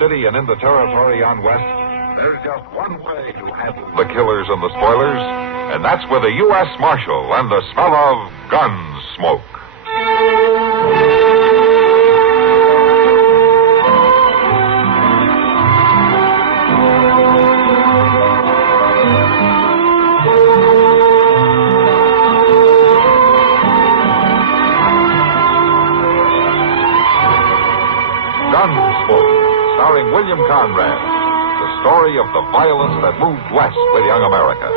city and in the territory on west, there's just one way to handle the killers and the spoilers, and that's with a U.S. Marshal and the smell of Gunsmoke. Gunsmoke, starring William Conrad. The story of the violence that moved west with young America.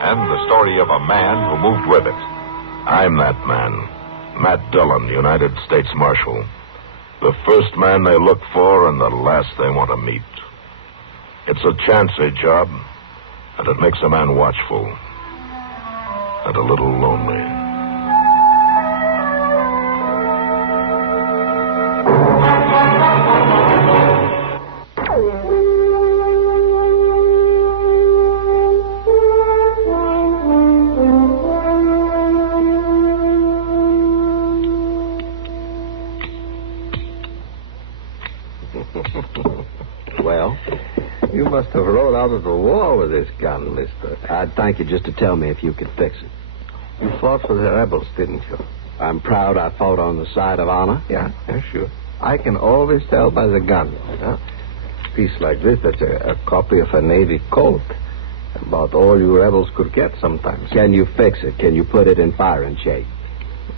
And the story of a man who moved with it. I'm that man. Matt Dillon, United States Marshal. The first man they look for and the last they want to meet. It's a chancy job, and it makes a man watchful. And a little lonely. Well, you must have rode out of the war with this gun, mister. I'd thank you just to tell me if you could fix it. You fought for the rebels, didn't you? I'm proud I fought on the side of honor. Yeah, sure. I can always tell by the gun. A piece like this, that's a copy of a Navy coat. About all you rebels could get sometimes. Can you fix it? Can you put it in firing shape?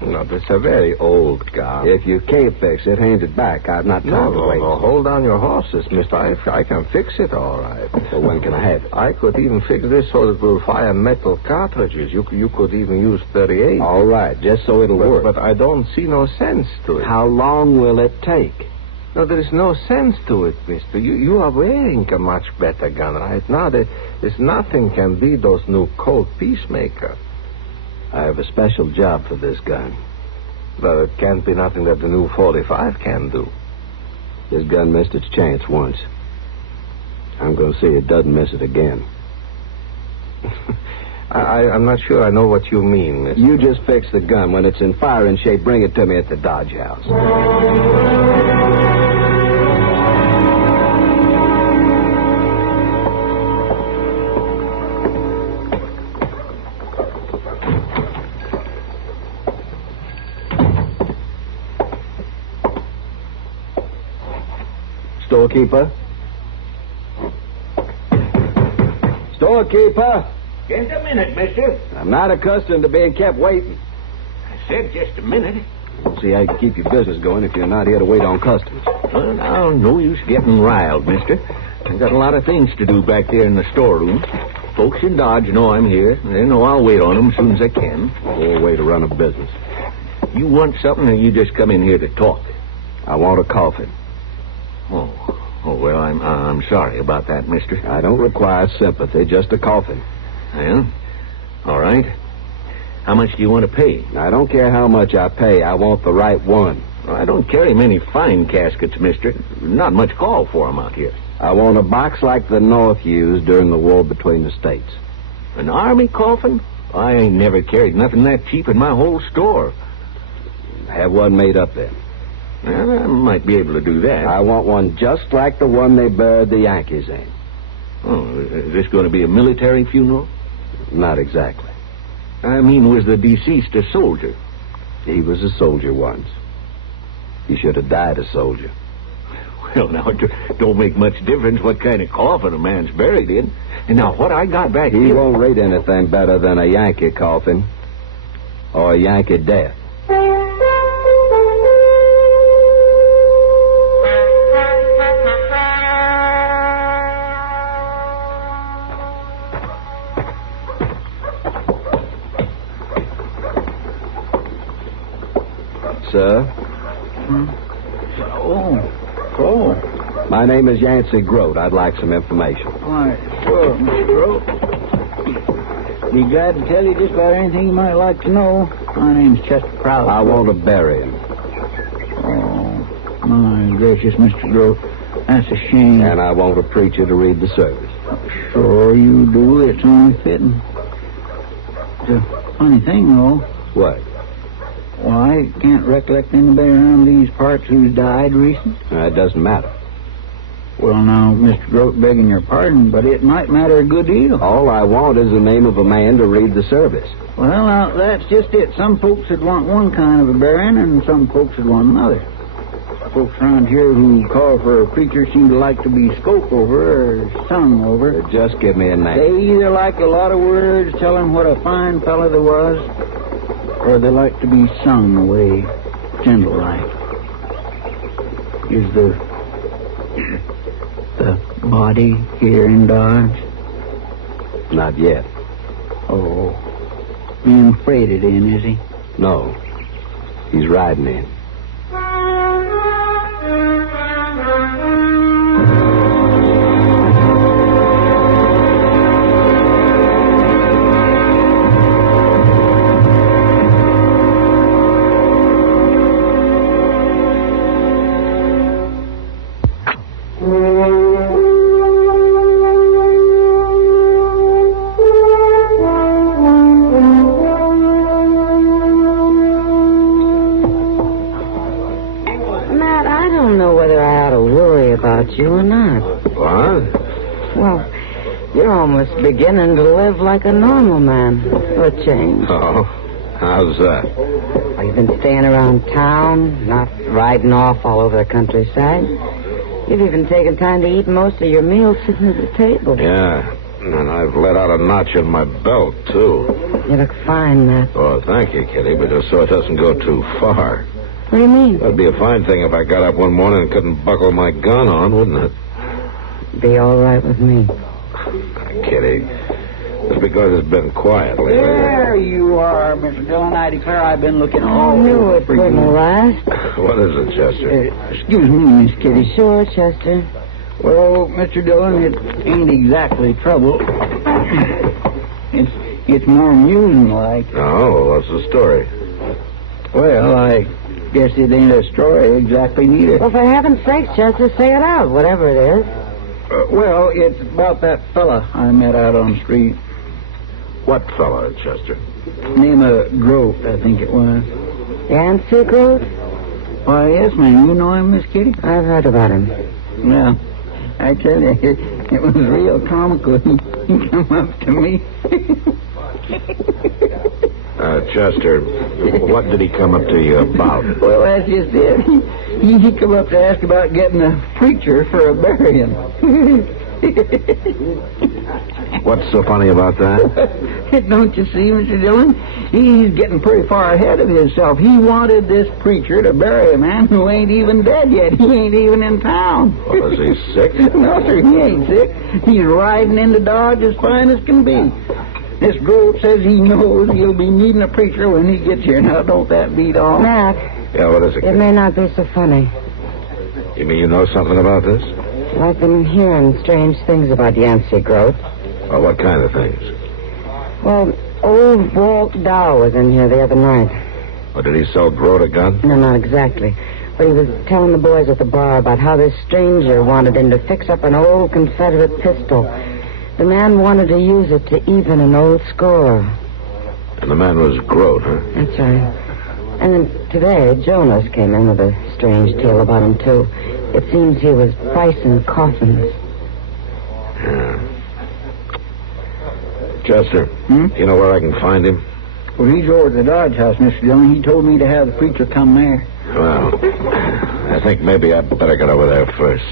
No, that's a very old gun. If you can't fix it, hand it back. I've not time to wait. No, hold on your horses, mister. I can fix it all right. So when can I have it? I could even fix this so it will fire metal cartridges. You could even use 38. All right, just so it'll work. But I don't see no sense to it. How long will it take? No, there is no sense to it, mister. You are wearing a much better gun right now. There's nothing can beat those new Colt Peacemaker. I have a special job for this gun. But it can't be nothing that the new 45 can do. This gun missed its chance once. I'm going to see it doesn't miss it again. I'm not sure I know what you mean, mister. You just fix the gun. When it's in firing shape, bring it to me at the Dodge House. Storekeeper? Storekeeper? Just a minute, mister. I'm not accustomed to being kept waiting. I said just a minute. See how you can keep your business going if you're not here to wait on customs. Well, now, no use getting riled, mister. I've got a lot of things to do back there in the storeroom. Folks in Dodge know I'm here. They know I'll wait on them as soon as I can. Poor way to run a business. You want something, or you just come in here to talk? I want a coffin. Oh, well, I'm sorry about that, mister. I don't require sympathy, just a coffin. Well, all right. How much do you want to pay? I don't care how much I pay. I want the right one. Well, I don't carry many fine caskets, mister. Not much call for 'em out here. I want a box like the North used during the war between the states. An army coffin? I ain't never carried nothing that cheap in my whole store. Have one made up then. Well, I might be able to do that. I want one just like the one they buried the Yankees in. Oh, is this going to be a military funeral? Not exactly. I mean, was the deceased a soldier? He was a soldier once. He should have died a soldier. Well, now, it don't make much difference what kind of coffin a man's buried in. And now, what I got back He here... won't rate anything better than a Yankee coffin or a Yankee death. Sir? Oh. My name is Yancey Groat. I'd like some information. Why, sure, Mr. Groat. Be glad to tell you just about anything you might like to know. My name's Chester Proudfoot. I want to bury him. Oh, my gracious, Mr. Groat. That's a shame. And I want a preacher to read the service. Sure you do. It's only fitting. It's a funny thing, though. What? Well, I can't recollect anybody around these parts who's died recent. It doesn't matter. Well, now, Mr. Groat, begging your pardon, but it might matter a good deal. All I want is the name of a man to read the service. Well, now, that's just it. Some folks would want one kind of a burying, and some folks would want another. Folks around here who call for a preacher seem to like to be spoke over or sung over. Just give me a name. They either like a lot of words telling what a fine fellow there was, or they like to be sung away gentle-like. Is the body here in Dodge? Not yet. Oh. Being freighted in, is he? No. He's riding in. You or not. What? Well, you're almost beginning to live like a normal man for a change. Oh, how's that? Well, you've been staying around town, not riding off all over the countryside. You've even taken time to eat most of your meals sitting at the table. Yeah, and I've let out a notch in my belt, too. You look fine, Matt. Oh, thank you, Kitty, but just so it doesn't go too far. What do you mean? That'd be a fine thing if I got up one morning and couldn't buckle my gun on, wouldn't it? Be all right with me. Kitty, it's because it's been quiet lately. There you are, Mr. Dillon. I declare I've been looking all I knew over it for you. couldn't last. What is it, Chester? Excuse me, Miss Kitty. Sure, Chester. Well, Mr. Dillon, it ain't exactly trouble. It's more amusing like. Oh, what's the story? Well, I guess it ain't a story exactly neither. Well, for heaven's sakes, Chester, say it out, whatever it is. Well, it's about that fella I met out on the street. What fella, Chester? Name of Groat, I think it was. Yancey Groat? Why, yes, ma'am. You know him, Miss Kitty? I've heard about him. Well, I tell you, it was real comical. He come up to me. Chester, what did he come up to you about? Well, that's just it. He come up to ask about getting a preacher for a burying. What's so funny about that? Don't you see, Mr. Dillon? He's getting pretty far ahead of himself. He wanted this preacher to bury a man who ain't even dead yet. He ain't even in town. Well, is he sick? No, sir, he ain't sick. He's riding into Dodge as fine as can be. This Groat says he knows he'll be needing a preacher when he gets here. Now, don't that beat all? Matt. Yeah, what is it? It may not be so funny. You mean you know something about this? I've been hearing strange things about Yancey Groat. Oh, what kind of things? Well, old Walt Dow was in here the other night. Or did he sell Groat a gun? No, not exactly. But he was telling the boys at the bar about how this stranger wanted him to fix up an old Confederate pistol. The man wanted to use it to even an old score. And the man was Groat, huh? That's right. And then today, Jonas came in with a strange tale about him, too. It seems he was pricing coffins. Yeah. Chester, you know where I can find him? Well, he's over at the Dodge House, Mr. Dillon. He told me to have the preacher come there. Well, I think maybe I'd better get over there first.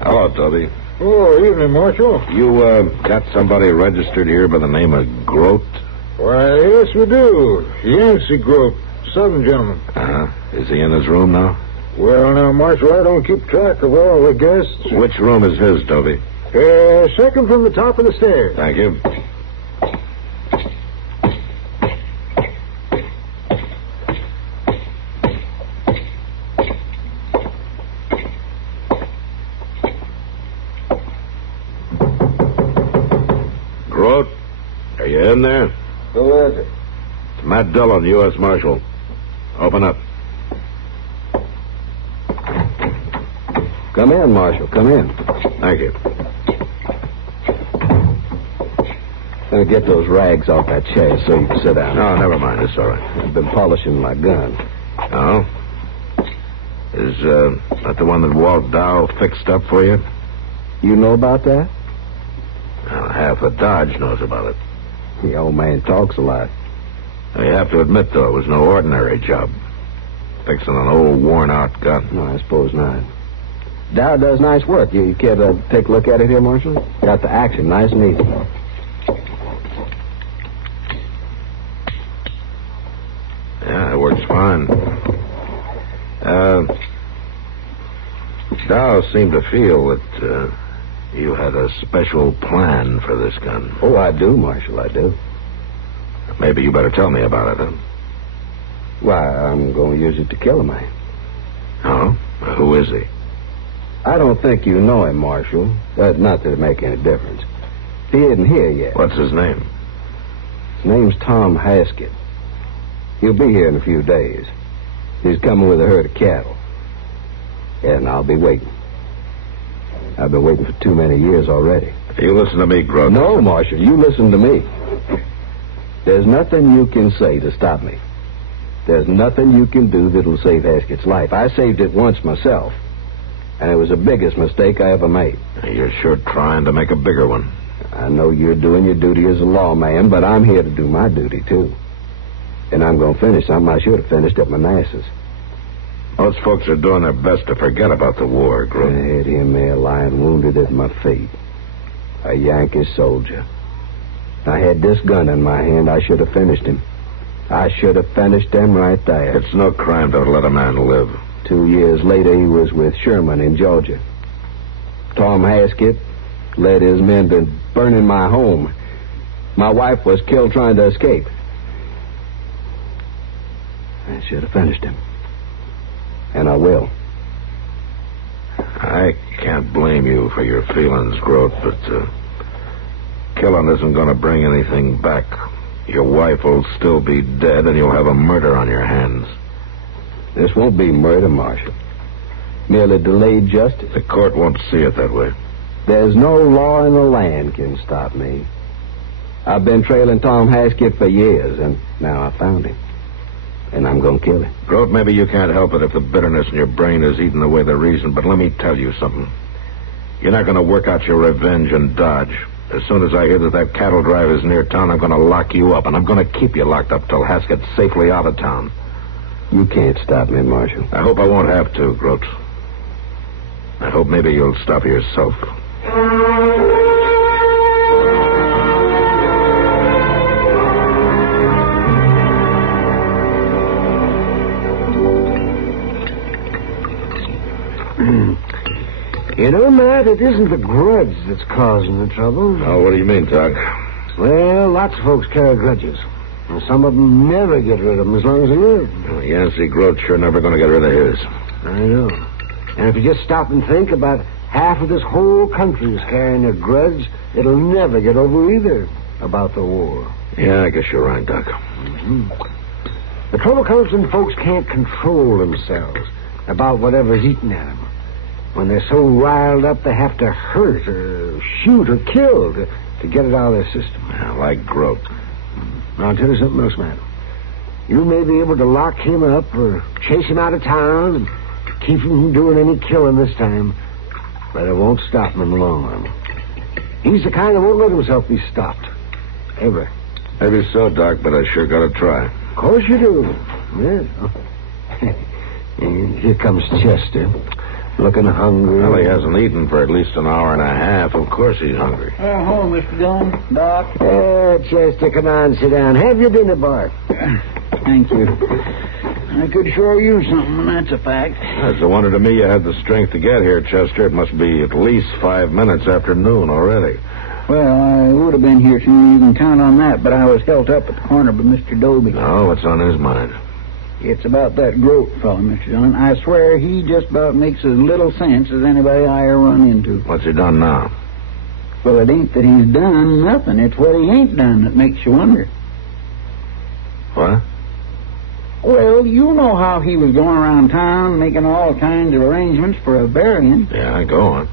Hello, Toby. Oh, evening, Marshal. You, got somebody registered here by the name of Groat? Why, yes, we do. Yancey Groat, Southern gentleman. Uh-huh. Is he in his room now? Well, now, Marshal, I don't keep track of all the guests. Which room is his, Toby? Second from the top of the stairs. Thank you. Groat, are you in there? Who is it? It's Matt Dillon, U.S. Marshal. Open up. Come in, Marshal. Come in. Thank you. Let me get those rags off that chair so you can sit down. No, never mind. It's all right. I've been polishing my gun. Oh? Is that the one that Walt Dow fixed up for you? You know about that? Well, half of Dodge knows about it. The old man talks a lot. You have to admit, though, it was no ordinary job. Fixing an old, worn-out gun. No, I suppose not. Dow does nice work. You care to take a look at it here, Marshal? Got the action, nice and easy. Yeah, it works fine. Dow seemed to feel that you had a special plan for this gun. Oh, I do, Marshal, I do. Maybe you better tell me about it, huh? Why, I'm going to use it to kill a man. Oh? Who is he? I don't think you know him, Marshal. Not that it make any difference. He isn't here yet. What's his name? His name's Tom Haskett. He'll be here in a few days. He's coming with a herd of cattle. And I'll be waiting. I've been waiting for too many years already. You listen to me, Groat. No, Marshal, you listen to me. There's nothing you can say to stop me. There's nothing you can do that'll save Haskett's life. I saved it once myself. And it was the biggest mistake I ever made. You're sure trying to make a bigger one. I know you're doing your duty as a lawman, but I'm here to do my duty, too. And I'm going to finish something I should have finished at Manassas. Most folks are doing their best to forget about the war, Groat. I had him there lying wounded at my feet. A Yankee soldier. I had this gun in my hand. I should have finished him. I should have finished him right there. It's no crime to let a man live. 2 years later, he was with Sherman in Georgia. Tom Haskett led his men to burning my home. My wife was killed trying to escape. I should have finished him. And I will. I can't blame you for your feelings, Groat, but killing isn't going to bring anything back. Your wife will still be dead, and you'll have a murder on your hands. This won't be murder, Marshal. Merely delayed justice. The court won't see it that way. There's no law in the land can stop me. I've been trailing Tom Haskett for years, and now I found him. And I'm going to kill him. Groat, maybe you can't help it if the bitterness in your brain is eating away the reason, but let me tell you something. You're not going to work out your revenge in Dodge. As soon as I hear that cattle drive is near town, I'm going to lock you up, and I'm going to keep you locked up till Haskett's safely out of town. You can't stop me, Marshal. I hope I won't have to, Groat. I hope maybe you'll stop yourself. You know, Matt, it isn't the grudge that's causing the trouble. Oh, what do you mean, Doc? Well, lots of folks carry grudges. And some of them never get rid of them as long as they live. Well, Yancey Groat's sure never going to get rid of his. I know. And if you just stop and think, about half of this whole country is carrying a grudge, it'll never get over either about the war. Yeah, I guess you're right, Doc. Mm-hmm. The trouble comes when folks can't control themselves about whatever's eating at them. When they're so riled up, they have to hurt or shoot or kill to get it out of their system. Yeah, like Groat. Now, I'll tell you something else, man. You may be able to lock him up or chase him out of town and keep him from doing any killing this time, but it won't stop him in the long run. He's the kind that won't let himself be stopped. Ever. Maybe so, Doc, but I sure got to try. Of course you do. Yeah. And here comes Chester. Looking hungry. Well, he hasn't eaten for at least an hour and a half. Of course he's hungry. Hello, Mr. Dillon. Doc. Chester, come on, sit down. Have your dinner, Bart. Thank you. I could sure use something, and that's a fact. It's a wonder to me you had the strength to get here, Chester. It must be at least 5 minutes after noon already. Well, I would have been here soon. You can count on that, but I was held up at the corner by Mr. Dobie. Oh, what's on his mind? It's about that Groat fellow, Mr. Dillon. I swear he just about makes as little sense as anybody I ever run into. What's he done now? Well, it ain't that he's done nothing. It's what he ain't done that makes you wonder. What? Well, you know how he was going around town making all kinds of arrangements for a burying. Yeah, go on.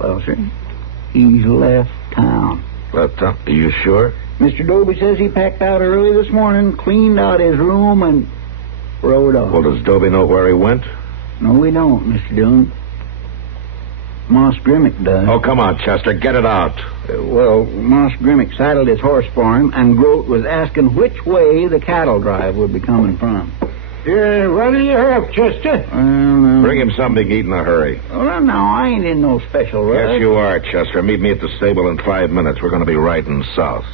Well, sir, he's left town. Left town? Are you sure? Mr. Doby says he packed out early this morning, cleaned out his room, and rode off. Well, does Doby know where he went? No, we don't, Mr. Dillon. Moss Grimmick does. Oh, come on, Chester, get it out. Well, Moss Grimmick saddled his horse for him, and Groat was asking which way the cattle drive would be coming from. Yeah, what do you have, Chester? Bring him something to eat in a hurry. Well, no, I ain't in no special rush. Yes, you are, Chester. Meet me at the stable in 5 minutes. We're going to be riding south.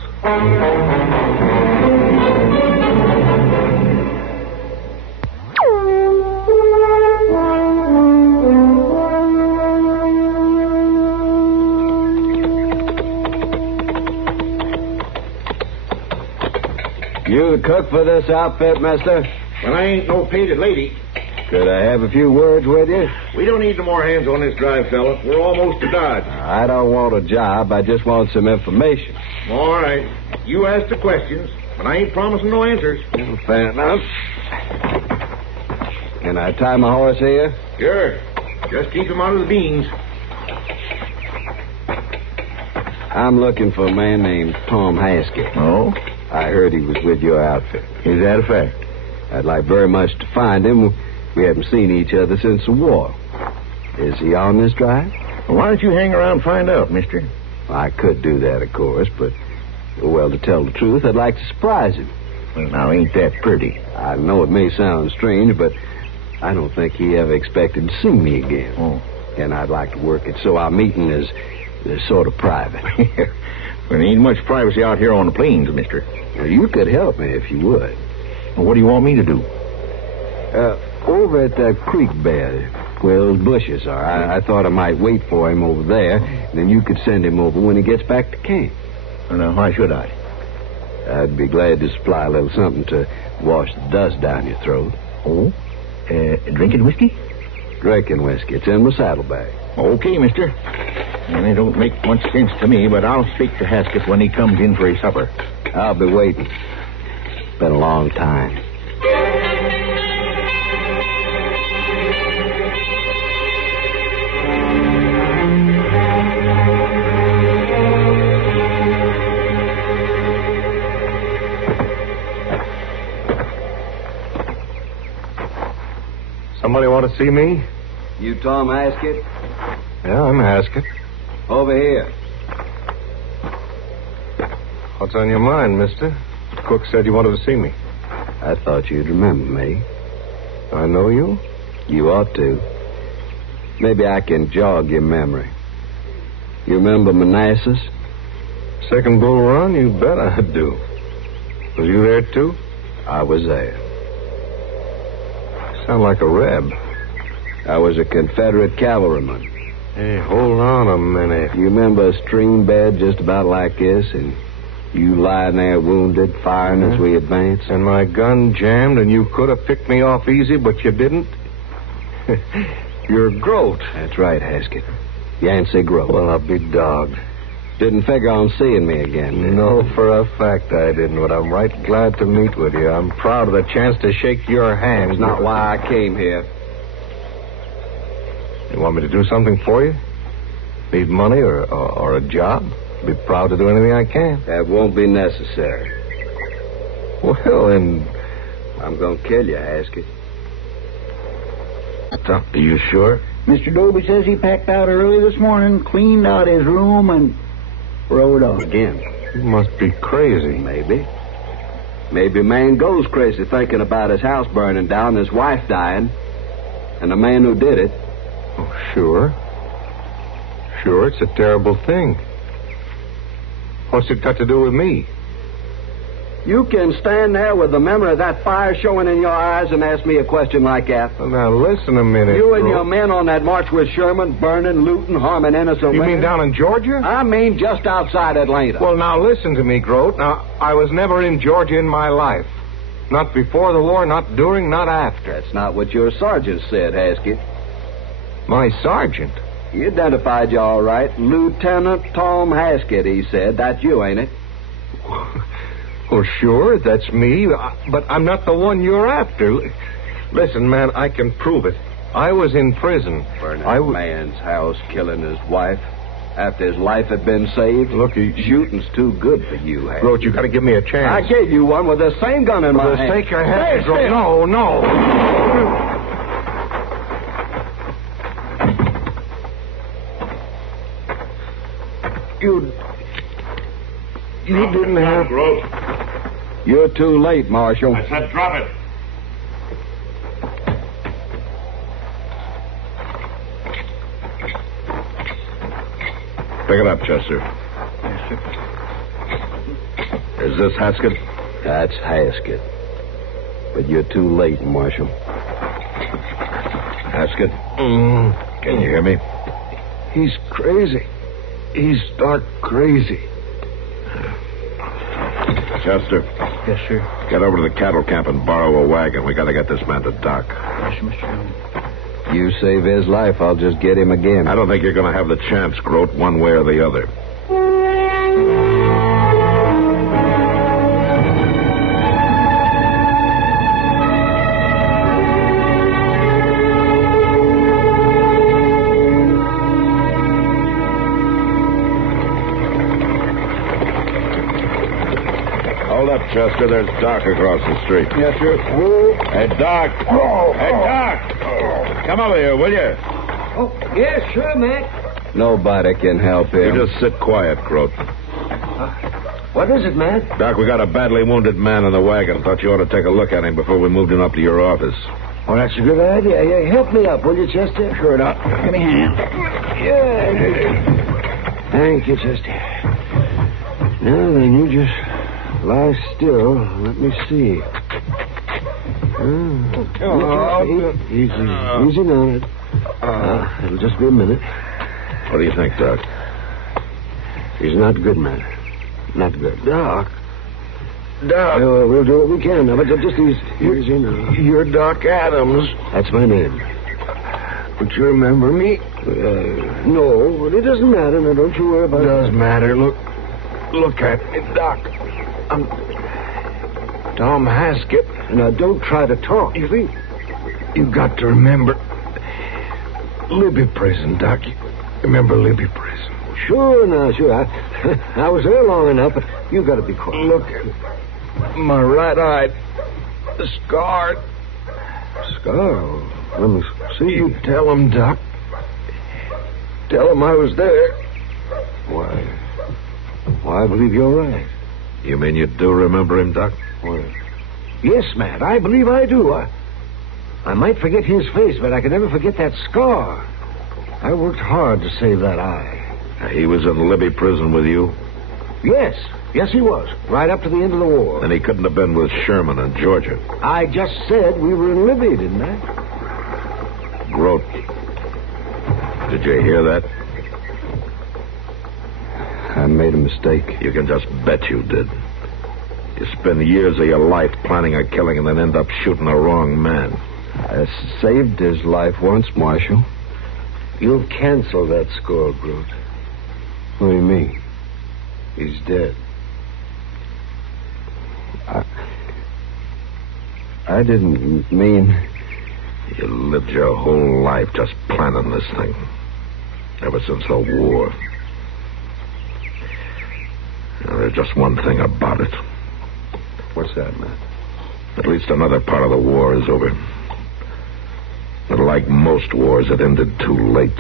You the cook for this outfit, mister? Well, I ain't no painted lady. Could I have a few words with you? We don't need no more hands on this drive, fella. We're almost to Dodge. I don't want a job. I just want some information. All right. You ask the questions, but I ain't promising no answers. Fair enough. Can I tie my horse here? Sure. Just keep him out of the beans. I'm looking for a man named Tom Haskett. Oh? I heard he was with your outfit. Is that a fact? I'd like very much to find him. We haven't seen each other since the war. Is he on this drive? Well, why don't you hang around and find out, mister? I could do that, of course, but, well, to tell the truth, I'd like to surprise him. Well, now, ain't that pretty? I know it may sound strange, but I don't think he ever expected to see me again. Oh. And I'd like to work it so our meeting is sort of private. Well, there ain't much privacy out here on the plains, mister. Well, you could help me if you would. Well, what do you want me to do? Over at that creek bed where those bushes are, I thought I might wait for him over there, and then you could send him over when he gets back to camp. Well, now, why should I? I'd be glad to supply a little something to wash the dust down your throat. Oh? Drinking whiskey? Drinking whiskey. It's in my saddlebag. Okay, mister. And it don't make much sense to me, but I'll speak to Haskett when he comes in for his supper. I'll be waiting. It's been a long time. Somebody want to see me? You Tom Haskett? Yeah, I'm Haskett. Over here. What's on your mind, mister? Cook said you wanted to see me. I thought you'd remember me. I know you? You ought to. Maybe I can jog your memory. You remember Manassas? Second Bull Run? You bet I do. Was you there, too? I was there. Sound like a Reb. I was a Confederate cavalryman. Hey, hold on a minute. You remember a stream bed just about like this, and you lying there wounded, firing as we advanced? And my gun jammed, and you could have picked me off easy, but you didn't? You're Groat. That's right, Haskett. Yancey Groat. Well, I'll be dogged. Didn't figure on seeing me again, did you? No, for a fact I didn't, but I'm right glad to meet with you. I'm proud of the chance to shake your hand. That's not why I came here. You want me to do something for you? Need money or a job? Be proud to do anything I can. That won't be necessary. Well, then... I'm going to kill you, Haskett. Are you sure? Mr. Doby says he packed out early this morning, cleaned out his room, and rode off. Again. You must be crazy. Maybe. Maybe a man goes crazy thinking about his house burning down, his wife dying, and the man who did it. Oh, sure. Sure, it's a terrible thing. What's it got to do with me? You can stand there with the memory of that fire showing in your eyes and ask me a question like that. Well, now, listen a minute. You and your men on that march with Sherman, burning, looting, harming innocent You women. mean down in Georgia? I mean just outside Atlanta. Well, now, listen to me, Groat. Now, I was never in Georgia in my life. Not before the war, not during, not after. That's not what your sergeant said, Haskett. My sergeant? He identified you all right. Lieutenant Tom Haskett, he said. That's you, ain't it? Well, sure, that's me, but I'm not the one you're after. Listen, man, I can prove it. I was in prison. Burning a man's house, killing his wife. After his life had been saved. Look, shooting's too good for you, Hank. Groat, you got to give me a chance. I gave you one with the same gun in my hand. For the sake of heaven, Groat. No. You didn't have... Groat. You're too late, Marshal. I said drop it. Pick it up, Chester. Yes, sir. Is this Haskett? That's Haskett. But you're too late, Marshal. Haskett? Can you hear me? He's crazy. He's stark crazy. Chester. Yes, sir. Get over to the cattle camp and borrow a wagon. We got to get this man to Doc. Yes, Mr. Chairman. You save his life, I'll just get him again. I don't think you're going to have the chance, Groat, one way or the other. Hold up, Chester. There's Doc across the street. Yes, sir. Hey, Doc. Hey, Doc. Come over here, will you? Oh, yes, sure, Mac. Nobody can help him. You just sit quiet, Groat. What is it, Mac? Doc, we got a badly wounded man in the wagon. Thought you ought to take a look at him before we moved him up to your office. Oh, that's a good idea. Yeah, help me up, will you, Chester? Sure, Doc. Give me a hand. Yeah. Thank you, Chester. Now then, you just lie still. Let me see. Easy on it. It'll just be a minute. What do you think, Doc? He's not good, man. Not good. Doc. We'll do what we can now, but just easy now. You're Doc Adams. That's my name. Don't you remember me? No, but it doesn't matter. Now, don't you worry about It it. does matter. Look at me, Doc. I'm Tom Haskett. Now, don't try to talk. You see, you got to remember Libby Prison, Doc. You remember Libby Prison? Sure. I was there long enough, but you got to be quiet. Look at my right eye, scarred. Scar? Let me see. You tell him, Doc. Tell him I was there. Why, I believe you're right. You mean you do remember him, Doc? Well, yes, Matt, I believe I do. I might forget his face, but I can never forget that scar. I worked hard to save that eye. He was in Libby Prison with you? Yes, he was. Right up to the end of the war. And he couldn't have been with Sherman in Georgia. I just said we were in Libby, didn't I? Groat. Did you hear that? I made a mistake. You can just bet you did. You spend years of your life planning a killing and then end up shooting the wrong man. I saved his life once, Marshal. You'll cancel that score, Groat. What do you mean? He's dead. I didn't mean... You lived your whole life just planning this thing. Ever since the war. Now, there's just one thing about it. What's that, man? At least another part of the war is over. But like most wars, it ended too late.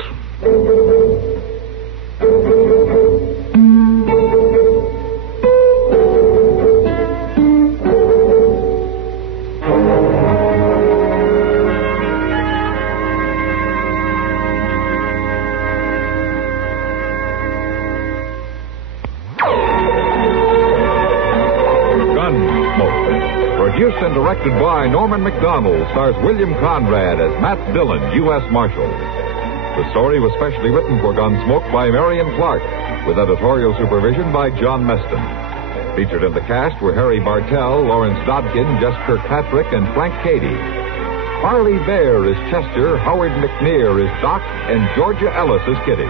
Produced and directed by Norman Macdonnell, stars William Conrad as Matt Dillon, U.S. Marshal. The story was specially written for Gunsmoke by Marion Clark, with editorial supervision by John Meston. Featured in the cast were Harry Bartell, Lawrence Dobkin, Jess Kirkpatrick, and Frank Cady. Parley Baer is Chester, Howard McNear is Doc, and Georgia Ellis is Kitty.